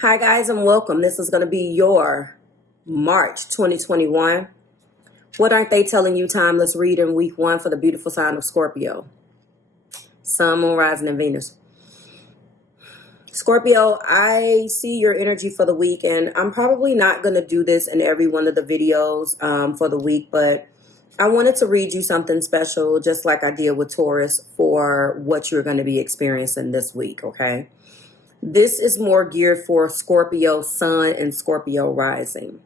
Hi guys and welcome. This is going to be your March 2021. What aren't they telling you time? Let's read in week 1 for the beautiful sign of Scorpio. Sun, Moon, Rising, and Venus. Scorpio, I see your energy for the week, and I'm probably not going to do this in every one of the videos for the week, but I wanted to read you something special, just like I did with Taurus, for what you're going to be experiencing this week, okay? This is more geared for Scorpio Sun and Scorpio Rising.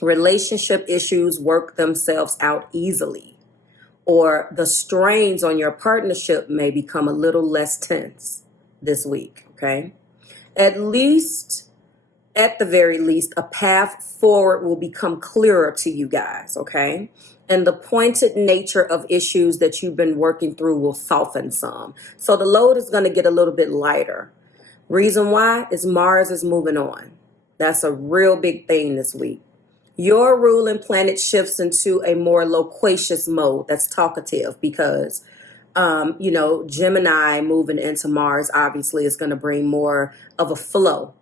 Relationship issues work themselves out easily, or the strains on your partnership may become a little less tense this week, okay? At the very least, a path forward will become clearer to you guys, okay? And the pointed nature of issues that you've been working through will soften some. So the load is going to get a little bit lighter. Reason why is Mars is moving on. That's a real big thing this week. Your ruling planet shifts into a more loquacious mode that's talkative because, Gemini moving into Mars obviously is going to bring more of a flow.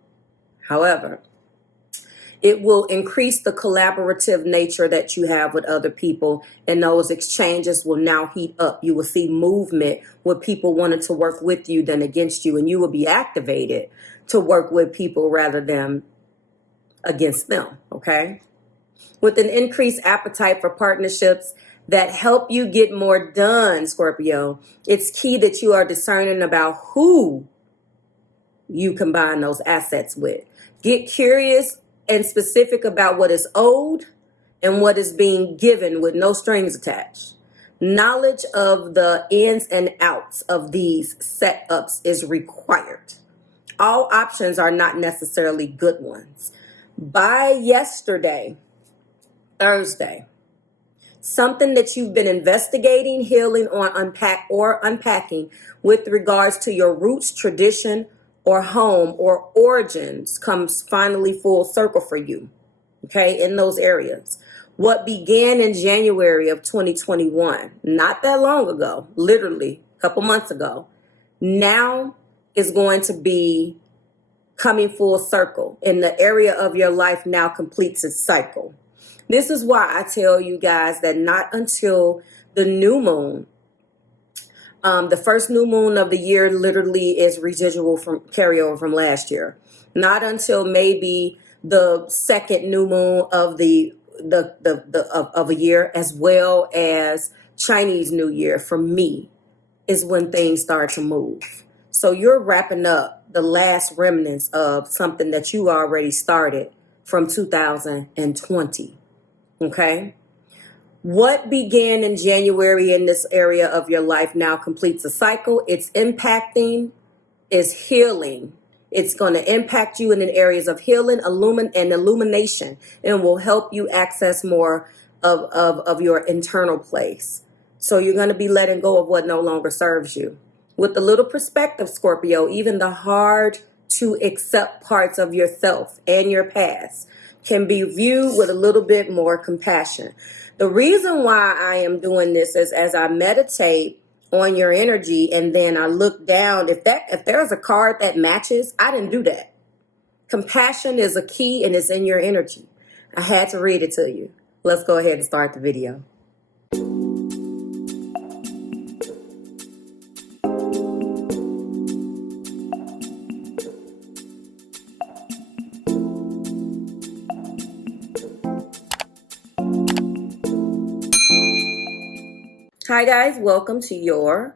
However, it will increase the collaborative nature that you have with other people, and those exchanges will now heat up. You will see movement with people wanting to work with you than against you, and you will be activated to work with people rather than against them, okay? With an increased appetite for partnerships that help you get more done, Scorpio, it's key that you are discerning about who you combine those assets with. Get curious and specific about what is owed and what is being given with no strings attached. Knowledge of the ins and outs of these setups is required. All options are not necessarily good ones. By yesterday, Thursday, something that you've been investigating, healing, or unpacking with regards to your roots, tradition, or home or origins comes finally full circle for you, okay, in those areas. What began in January of 2021, not that long ago, literally a couple months ago, now is going to be coming full circle, and the area of your life now completes its cycle. This is why I tell you guys that not until the new moon, the first new moon of the year literally is residual from carryover from last year. Not until maybe the second new moon of of a year, as well as Chinese New Year for me, is when things start to move. So you're wrapping up the last remnants of something that you already started from 2020. Okay? What began in January in this area of your life now completes a cycle. It's impacting, is healing. It's going to impact you in the areas of healing, and illumination, and will help you access more of your internal place. So you're going to be letting go of what no longer serves you. With a little perspective, Scorpio, even the hard to accept parts of yourself and your past can be viewed with a little bit more compassion. The reason why I am doing this is as I meditate on your energy and then I look down, if there's a card that matches, I didn't do that. Compassion is a key and it's in your energy. I had to read it to you. Let's go ahead and start the video. Hi guys, welcome to your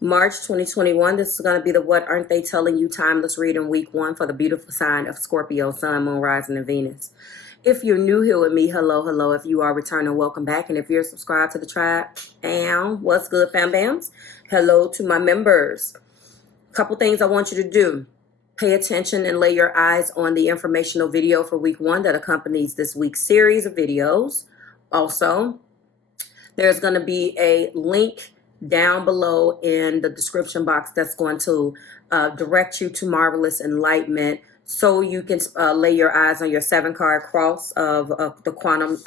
March 2021. This is going to be the What Aren't They Telling You timeless reading week 1 for the beautiful sign of Scorpio, Sun, Moon, Rising, and Venus. If you're new here with me, hello. If you are returning, welcome back. And if you're subscribed to the tribe, bam, what's good, fam bams? Hello to my members. Couple things I want you to do. Pay attention and lay your eyes on the informational video for week 1 that accompanies this week's series of videos. Also, there's going to be a link down below in the description box that's going to direct you to Marvelous Enlightenment so you can lay your eyes on your 7-card cross of the Quantum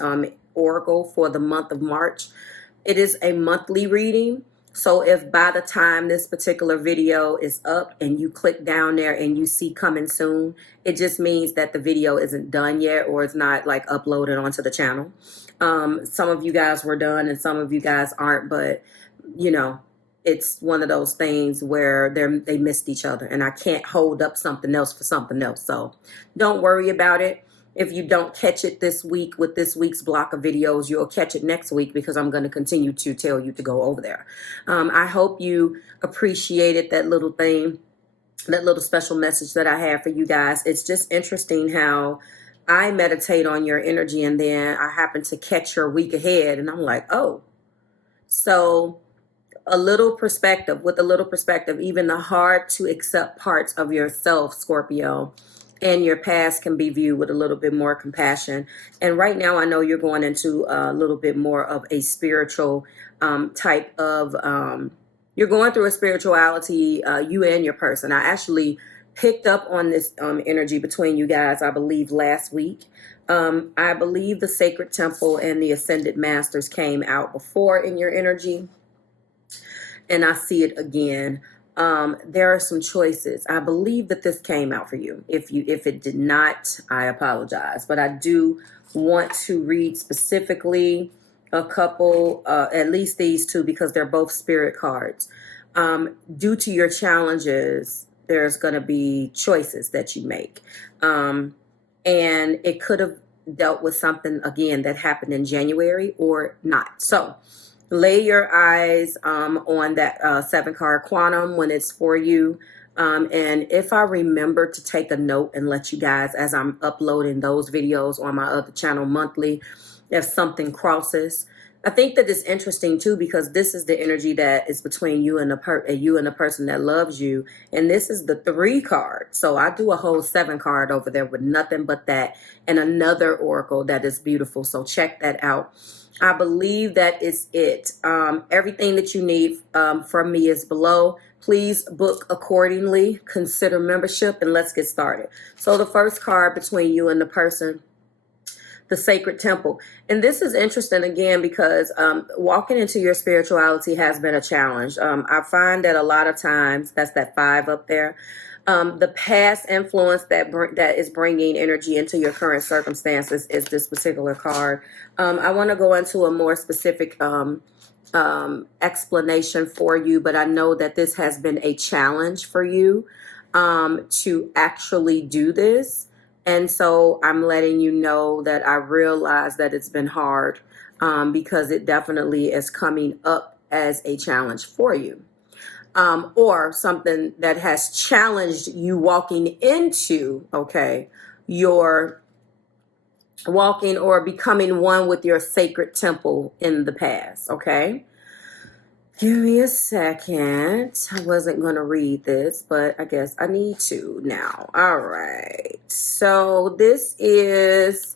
Oracle for the month of March. It is a monthly reading, So if by the time this particular video is up and you click down there and you see coming soon, it just means that the video isn't done yet, or it's not like uploaded onto the channel. Some of you guys were done and some of you guys aren't, but you know, it's one of those things where they missed each other, and I can't hold up something else for something else. So don't worry about it. If you don't catch it this week with this week's block of videos, you'll catch it next week, because I'm going to continue to tell you to go over there. I hope you appreciated that little thing, that little special message that I have for you guys. It's just interesting how I meditate on your energy and then I happen to catch your week ahead and I'm like, oh. So with a little perspective, even the hard to accept parts of yourself, Scorpio, and your past can be viewed with a little bit more compassion. And right now, I know you're going into a little bit more of a spiritual type of, you're going through a spirituality, you and your person. I actually picked up on this energy between you guys, I believe, last week. I believe the Sacred Temple and the Ascended Masters came out before in your energy. And I see it again. There are some choices. I believe that this came out for you. If it did not, I apologize. But I do want to read specifically a couple, at least these two, because they're both spirit cards. Due to your challenges, there's going to be choices that you make. And it could have dealt with something, again, that happened in January or not. So lay your eyes on that 7-card quantum when it's for you. And if I remember to take a note and let you guys, as I'm uploading those videos on my other channel monthly, if something crosses. I think that it's interesting too, because this is the energy that is between you and the person that loves you. And this is the 3 card. So I do a whole 7 card over there with nothing but that and another oracle that is beautiful. So check that out. I believe that is it. Everything that you need from me is below. Please book accordingly. Consider membership, and let's get started. So the first card between you and the person, the Sacred Temple. And this is interesting again because walking into your spirituality has been a challenge. I find that a lot of times, that's that 5 up there, the past influence that is bringing energy into your current circumstances is this particular card. I want to go into a more specific explanation for you, but I know that this has been a challenge for you to actually do this. And so I'm letting you know that I realize that it's been hard because it definitely is coming up as a challenge for you. Or something that has challenged you walking into, your walking or becoming one with your sacred temple in the past, okay? Give me a second. I wasn't going to read this, but I guess I need to now. All right. So this is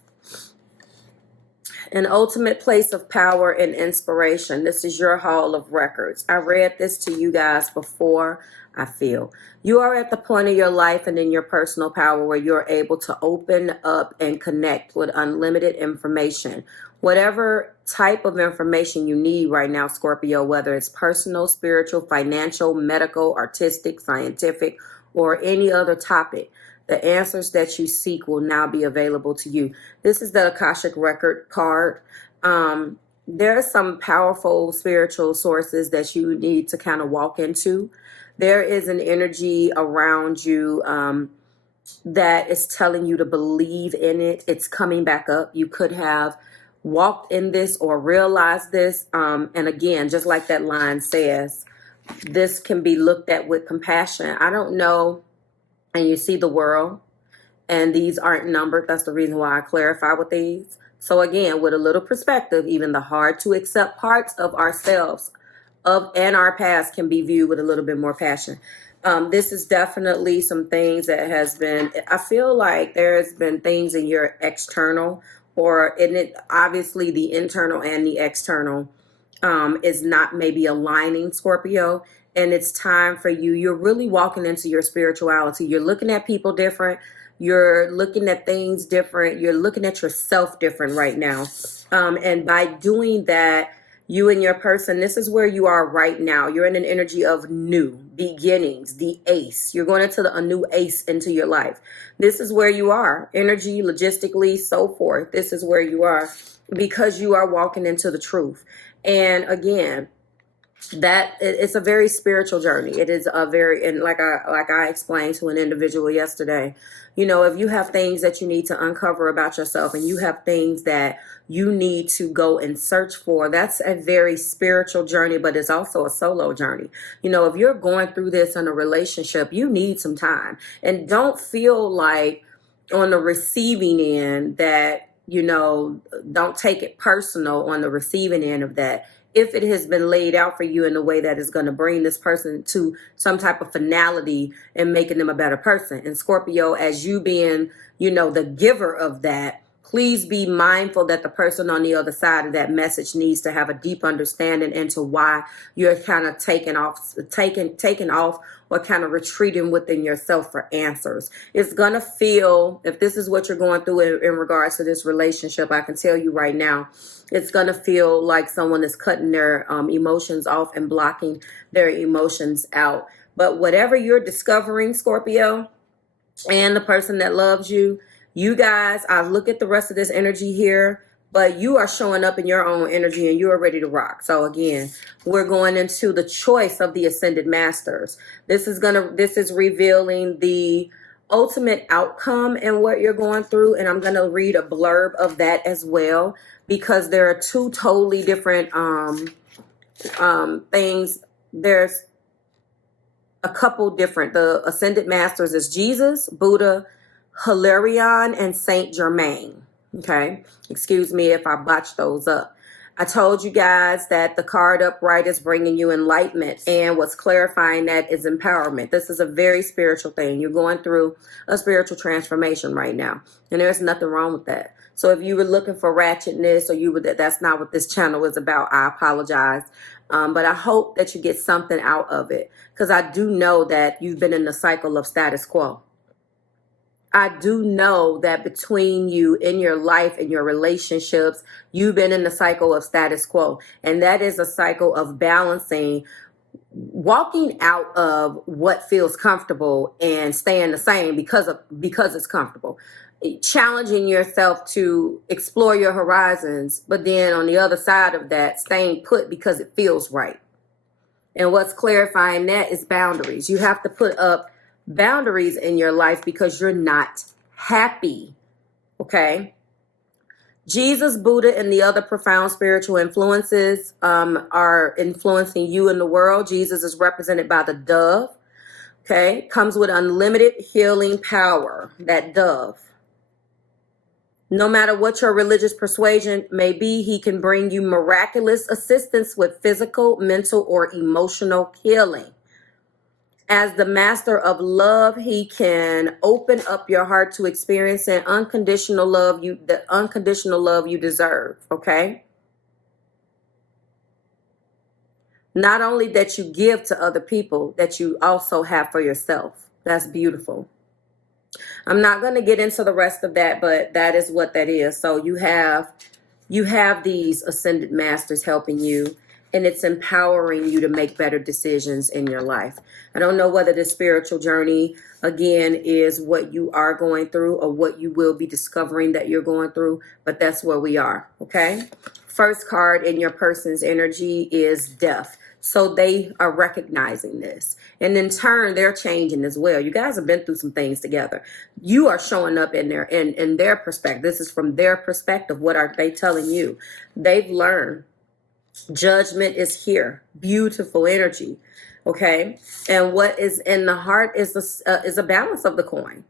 an ultimate place of power and inspiration. This is your hall of records. I read this to you guys before. I feel you are at the point of your life and in your personal power where you're able to open up and connect with unlimited information. Whatever type of information you need right now, Scorpio, whether it's personal, spiritual, financial, medical, artistic, scientific, or any other topic, the answers that you seek will now be available to you. This is the Akashic Record card. There are some powerful spiritual sources that you need to kind of walk into. There is an energy around you that is telling you to believe in it. It's coming back up. You could have walked in this or realized this. And again, just like that line says, this can be looked at with compassion. I don't know. And you see the world, and these aren't numbered. That's the reason why I clarify with these. So again, with a little perspective, even the hard to accept parts of ourselves and our past can be viewed with a little bit more passion. This is definitely some things that has been, I feel like there's been things in your external or in it, obviously the internal and the external is not maybe aligning, Scorpio. And it's time for you. You're really walking into your spirituality. You're looking at people different. You're looking at things different. You're looking at yourself different right now. And by doing that, You and your person, this is where you are right now. You're in an energy of new beginnings, the ace. You're going into a new ace into your life. This is where you are, energy, logistically, so forth. This is where you are because you are walking into the truth. And again, that it's a very spiritual journey. It is a very, and like I explained to an individual yesterday, you know, if you have things that you need to uncover about yourself and you have things that you need to go and search for, that's a very spiritual journey, but it's also a solo journey. You know, if you're going through this in a relationship, you need some time, and don't feel like on the receiving end that, you know, don't take it personal on the receiving end of that. If it has been laid out for you in a way that is going to bring this person to some type of finality and making them a better person. And Scorpio, as you being, you know, the giver of that, please be mindful that the person on the other side of that message needs to have a deep understanding into why you're kind of taking off or kind of retreating within yourself for answers. It's going to feel, if this is what you're going through in regards to this relationship, I can tell you right now, it's going to feel like someone is cutting their emotions off and blocking their emotions out. But whatever you're discovering, Scorpio, and the person that loves you, you guys, I look at the rest of this energy here, but you are showing up in your own energy and you are ready to rock. So again, we're going into the choice of the Ascended Masters. This is revealing the ultimate outcome and what you're going through. And I'm going to read a blurb of that as well, because there are two totally different things. There's a couple different, the Ascended Masters is Jesus, Buddha, Hilarion, and Saint Germain. Okay, excuse me if I botched those up. I told you guys that the card upright is bringing you enlightenment, and what's clarifying that is empowerment. This is a very spiritual thing. You're going through a spiritual transformation right now, and there's nothing wrong with that. So if you were looking for ratchetness, or that's not what this channel is about, I apologize. But I hope that you get something out of it, because I do know that you've been in the cycle of status quo. I do know that between you in your life and your relationships, you've been in the cycle of status quo. And that is a cycle of balancing, walking out of what feels comfortable and staying the same because it's comfortable. Challenging yourself to explore your horizons, but then on the other side of that, staying put because it feels right. And what's clarifying that is boundaries. You have to put up boundaries in your life because you're not happy. Okay. Jesus, Buddha, and the other profound spiritual influences are influencing you in the world. Jesus is represented by the dove. Okay. Comes with unlimited healing power. That dove. No matter what your religious persuasion may be, he can bring you miraculous assistance with physical, mental, or emotional healing. As the master of love, he can open up your heart to experiencing the unconditional love you deserve, okay? Not only that you give to other people, that you also have for yourself. That's beautiful. I'm not going to get into the rest of that, but that is what that is. So you have these ascended masters helping you, and it's empowering you to make better decisions in your life. I don't know whether the spiritual journey, again, is what you are going through or what you will be discovering that you're going through, but that's where we are, okay? First card in your person's energy is death. So they are recognizing this. And in turn, they're changing as well. You guys have been through some things together. You are showing up in their perspective. This is from their perspective. What are they telling you? They've learned. Judgment is here. Beautiful energy. Okay. And what is in the heart is a balance of the coin.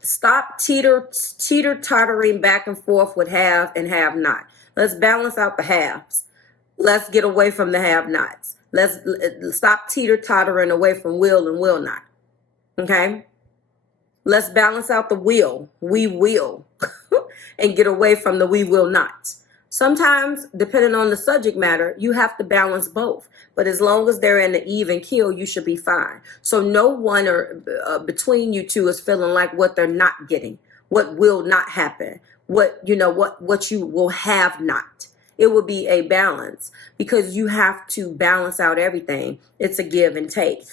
Stop teeter-tottering back and forth with have and have not. Let's balance out the halves. Let's get away from the have-nots. Let's stop teeter-tottering away from will and will not. Okay? Let's balance out the will. We will. And get away from the we will not. Sometimes, depending on the subject matter, you have to balance both. But as long as they're in the even keel, you should be fine. So no one between you two is feeling like what they're not getting, what will not happen, what you will have not. It will be a balance because you have to balance out everything. It's a give and take.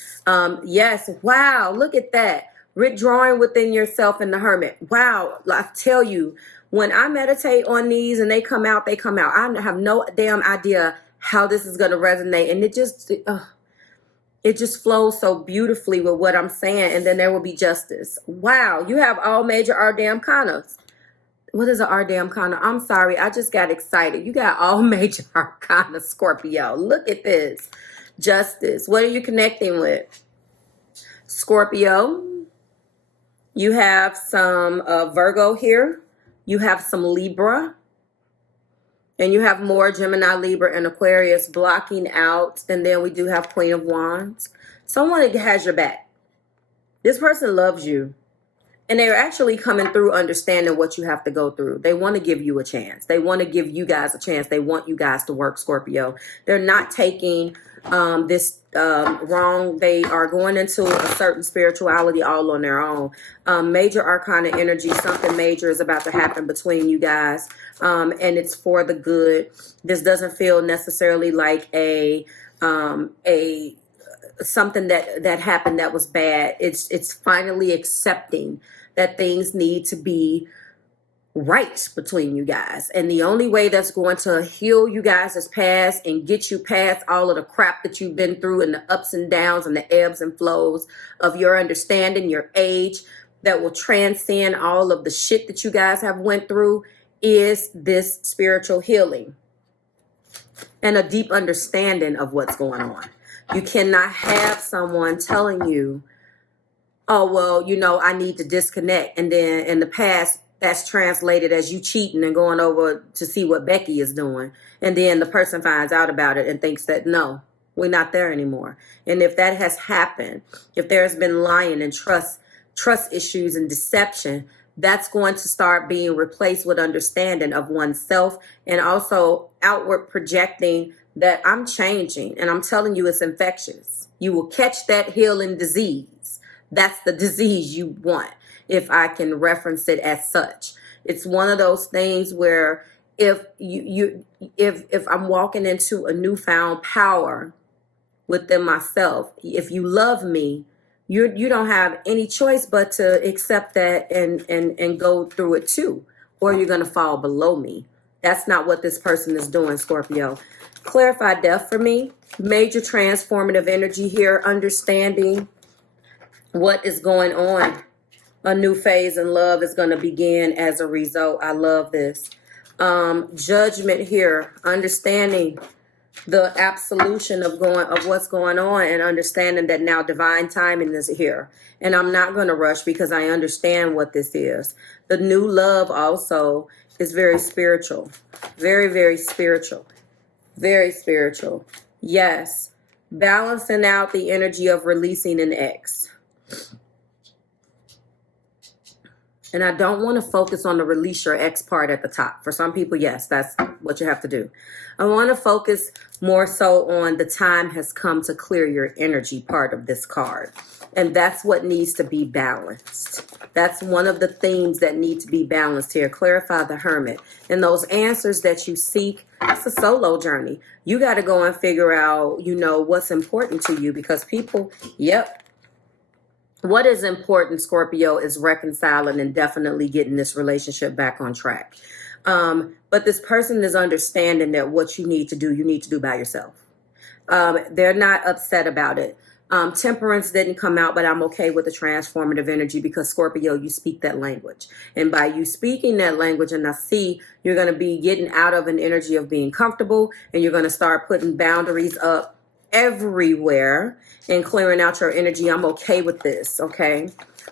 Yes. Wow. Look at that. Withdrawing within yourself and the Hermit. Wow. I tell you, when I meditate on these and they come out, they come out. I have no damn idea how this is going to resonate. And it just flows so beautifully with what I'm saying. And then there will be justice. Wow. You have all major arcanas. What is an arcana? I'm sorry. I just got excited. You got all major arcana, Scorpio. Look at this. Justice. What are you connecting with? Scorpio. You have some Virgo here. You have some Libra. And you have more Gemini, Libra, and Aquarius blocking out. And then we do have Queen of Wands. Someone has your back. This person loves you. And they're actually coming through understanding what you have to go through. They want to give you a chance. They want to give you guys a chance. They want you guys to work, Scorpio. They're not taking this wrong. They are going into a certain spirituality all on their own. Major arcana energy, something major is about to happen between you guys. And it's for the good. This doesn't feel necessarily like something that happened that was bad. It's finally accepting that things need to be right between you guys. And the only way that's going to heal you guys' past and get you past all of the crap that you've been through and the ups and downs and the ebbs and flows of your understanding, your age, that will transcend all of the shit that you guys have went through, is this spiritual healing and a deep understanding of what's going on. You cannot have someone telling you, oh, well, you know, I need to disconnect. And then in the past, that's translated as you cheating and going over to see what Becky is doing. And then the person finds out about it and thinks that, no, we're not there anymore. And if that has happened, if there's been lying and trust issues and deception, that's going to start being replaced with understanding of oneself and also outward projecting that I'm changing. And I'm telling you, it's infectious. You will catch that healing disease. That's the disease you want, if I can reference it as such. It's one of those things where if I'm walking into a newfound power within myself, if you love me, you don't have any choice but to accept that and go through it too, or you're going to fall below me. That's not what this person is doing, Scorpio. Clarify death for me. Major transformative energy here, understanding what is going on. A new phase in love is going to begin as a result. I love this. Judgment here, understanding the absolution of what's going on and understanding that now divine timing is here. And I'm not going to rush because I understand what this is. The new love also is very spiritual. Very, very spiritual. Very spiritual. Yes. Balancing out the energy of releasing an ex. And I don't want to focus on the release your ex part at the top. For some people, yes, that's what you have to do. I want to focus more so on the time has come to clear your energy part of this card. And that's what needs to be balanced. That's one of the themes that need to be balanced here. Clarify the Hermit. And those answers that you seek, it's a solo journey. You got to go and figure out, what's important to you, because people, what is important, Scorpio, is reconciling and definitely getting this relationship back on track. But this person is understanding that what you need to do by yourself. They're not upset about it. Temperance didn't come out, but I'm okay with the transformative energy because, Scorpio, you speak that language. And by you speaking that language, and I see you're going to be getting out of an energy of being comfortable, and you're going to start putting boundaries up everywhere and clearing out your energy. I'm okay with this, okay?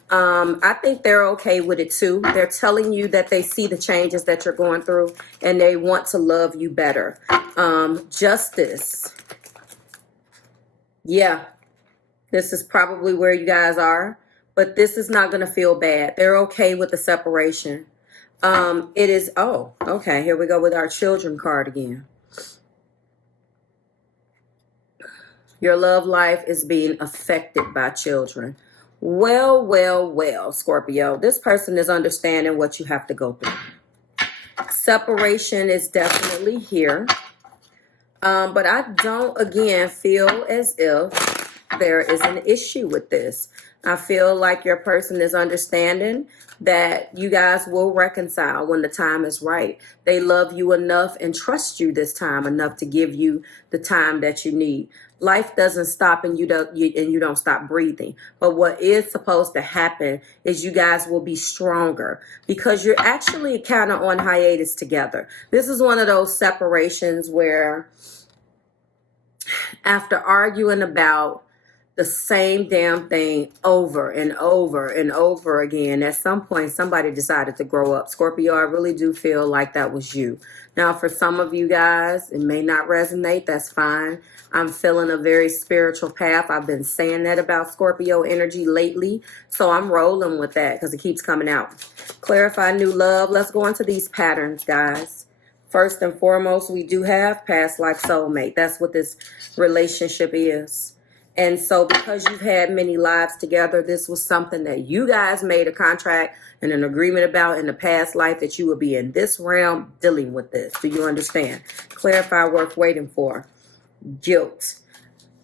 I think they're okay with it too. They're telling you that they see the changes that you're going through and they want to love you better. Justice. Yeah, this is probably where you guys are, but this is not going to feel bad. They're okay with the separation. It is, okay, here we go with our children card again. Your love life is being affected by children. Well, Scorpio. This person is understanding what you have to go through. Separation is definitely here. But I don't, again, feel as if there is an issue with this. I feel like your person is understanding that you guys will reconcile when the time is right. They love you enough and trust you this time enough to give you the time that you need. Life doesn't stop and you don't stop breathing. But what is supposed to happen is you guys will be stronger because you're actually kind of on hiatus together. This is one of those separations where after arguing about the same damn thing over and over and over again, at some point somebody decided to grow up. Scorpio, I really do feel like that was you. Now, for some of you guys, it may not resonate. That's fine. I'm feeling a very spiritual path. I've been saying that about Scorpio energy lately, so I'm rolling with that because it keeps coming out. Clarify new love. Let's go into these patterns, guys. First and foremost, we do have past life soulmate. That's what this relationship is. And so because you've had many lives together, this was something that you guys made a contract and an agreement about in the past life that you would be in this realm dealing with this. Do you understand? Clarify worth waiting for. Guilt.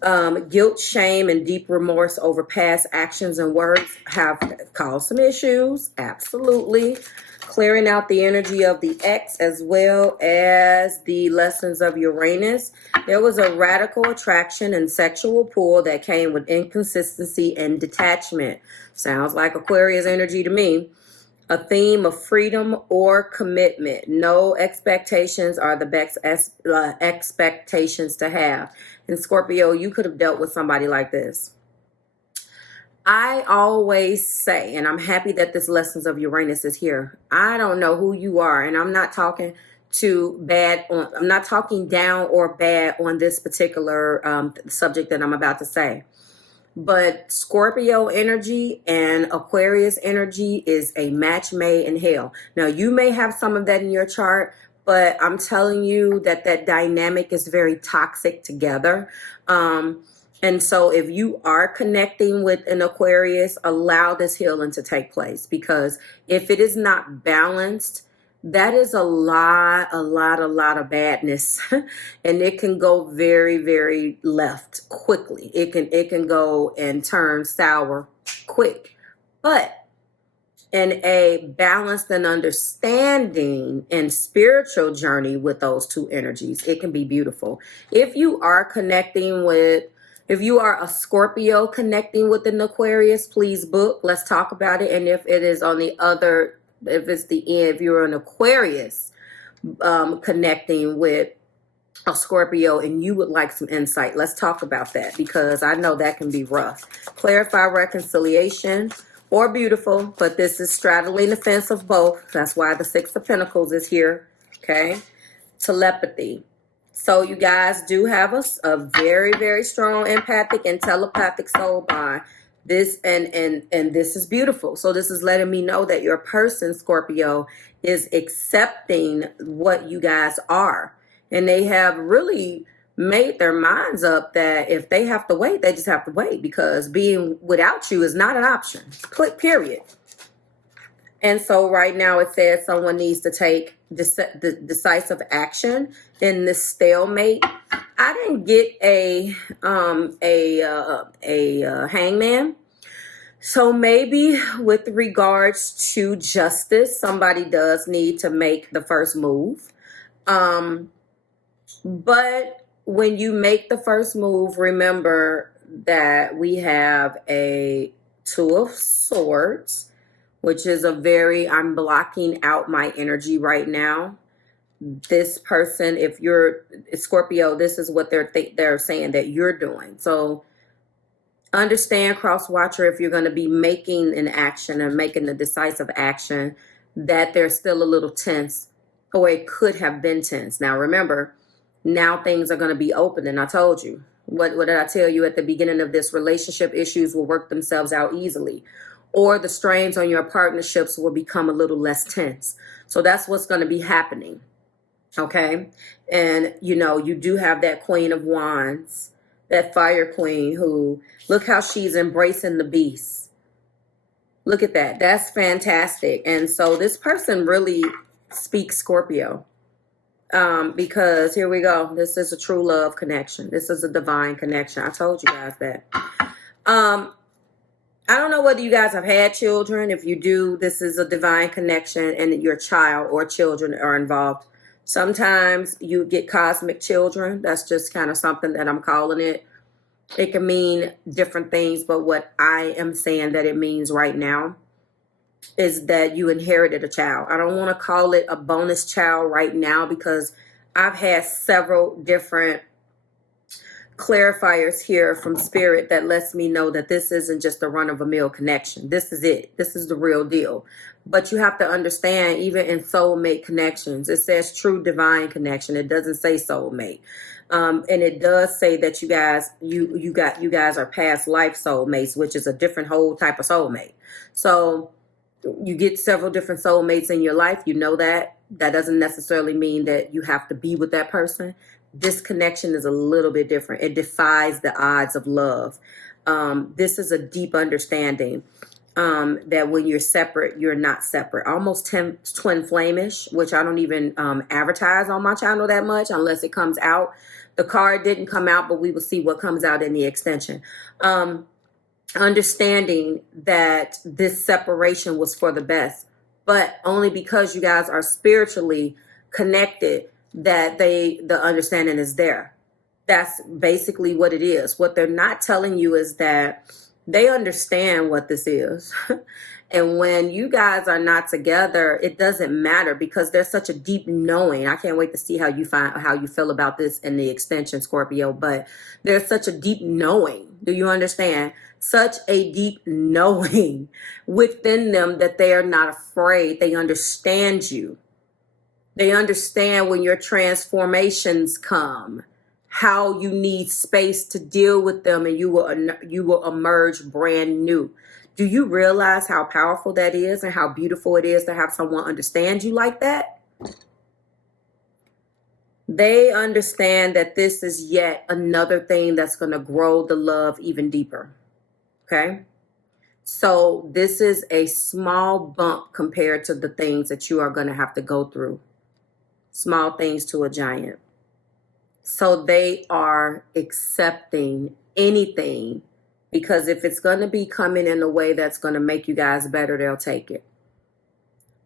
Guilt, shame, and deep remorse over past actions and words have caused some issues. Absolutely. Clearing out the energy of the ex as well as the lessons of Uranus. There was a radical attraction and sexual pull that came with inconsistency and detachment. Sounds like Aquarius energy to me. A theme of freedom or commitment. No expectations are the best expectations to have. And Scorpio, you could have dealt with somebody like this. I always say, and I'm happy that this Lessons of Uranus is here. I don't know who you are, and I'm not talking I'm not talking down or bad on this particular subject that I'm about to say. But Scorpio energy and Aquarius energy is a match made in hell. Now, you may have some of that in your chart, but I'm telling you that that dynamic is very toxic together. And so if you are connecting with an Aquarius, allow this healing to take place, because if it is not balanced, that is a lot of badness. And it can go very, very left quickly. It can go and turn sour quick. But in a balanced and understanding and spiritual journey with those two energies, it can be beautiful. If you are a Scorpio connecting with an Aquarius, please book. Let's talk about it. And if it is on the other, if you're an Aquarius connecting with a Scorpio and you would like some insight, let's talk about that, because I know that can be rough. Clarify reconciliation or beautiful, but this is straddling the fence of both. That's why the Six of Pentacles is here. Okay. Telepathy. So you guys do have a very, very strong empathic and telepathic soul bond. This and this is beautiful. So this is letting me know that your person, Scorpio, is accepting what you guys are. And they have really made their minds up that if they have to wait, they just have to wait, because being without you is not an option. Period. And so right now it says someone needs to take decisive action in this stalemate. I didn't get a hangman. So maybe with regards to justice, somebody does need to make the first move. But when you make the first move, remember that we have a Two of Swords, which is I'm blocking out my energy right now. This person, if you're Scorpio, this is what they're saying that you're doing. So understand, cross watcher, if you're going to be making an action and making a decisive action, that they're still a little tense, or it could have been tense. Now remember, now things are going to be open, and I told you. What did I tell you at the beginning of this? Relationship issues will work themselves out easily, or the strains on your partnerships will become a little less tense. So that's what's going to be happening. Okay. And you do have that Queen of Wands, that fire queen, who, look how she's embracing the beast. Look at that. That's fantastic. And so this person really speak Scorpio. Because here we go. This is a true love connection. This is a divine connection. I told you guys that. I don't know whether you guys have had children. If you do, this is a divine connection and your child or children are involved. Sometimes you get cosmic children. That's just kind of something that I'm calling it. It can mean different things, but what I am saying that it means right now is that you inherited a child. I don't want to call it a bonus child right now because I've had several different clarifiers here from Spirit that lets me know that this isn't just a run-of-the-mill connection. This is it. This is the real deal. But you have to understand, even in soulmate connections, it says true divine connection. It doesn't say soulmate. And it does say that you guys are past life soulmates, which is a different whole type of soulmate. So you get several different soulmates in your life. You know that. That doesn't necessarily mean that you have to be with that person. This connection is a little bit different. It defies the odds of love. This is a deep understanding that when you're separate, you're not separate. Almost twin flamish, which I don't even advertise on my channel that much unless it comes out. The card didn't come out, but we will see what comes out in the extension. Understanding that this separation was for the best, but only because you guys are spiritually connected that the understanding is there. That's basically what it is. What they're not telling you is that they understand what this is. And when you guys are not together, it doesn't matter because there's such a deep knowing. I can't wait to see how you feel about this in the extension, Scorpio, but there's such a deep knowing. Do you understand? Such a deep knowing within them that they are not afraid. They understand you. They understand when your transformations come, how you need space to deal with them, and you will emerge brand new. Do you realize how powerful that is and how beautiful it is to have someone understand you like that? They understand that this is yet another thing that's going to grow the love even deeper. Okay? So this is a small bump compared to the things that you are going to have to go through. Small things to a giant. So they are accepting anything because if it's going to be coming in a way that's going to make you guys better, they'll take it.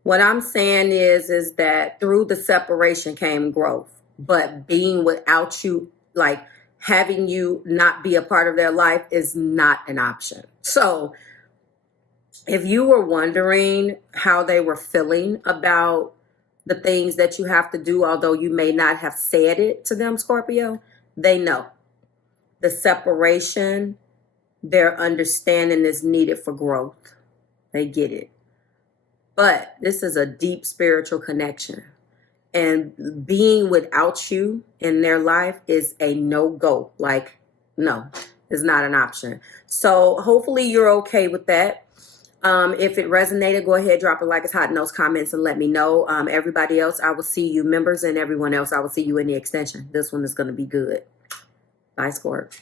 What I'm saying is that through the separation came growth, but being without you, like having you not be a part of their life is not an option. So if you were wondering how they were feeling about the things that you have to do, although you may not have said it to them, Scorpio, they know. The separation, their understanding is needed for growth. They get it. But this is a deep spiritual connection. And being without you in their life is a no-go. Like, no, it's not an option. So hopefully you're okay with that. If it resonated, go ahead, drop a like, it's hot in those comments and let me know. Everybody else, I will see you, members, and everyone else, I will see you in the extension. This one is going to be good. Bye, Scorp.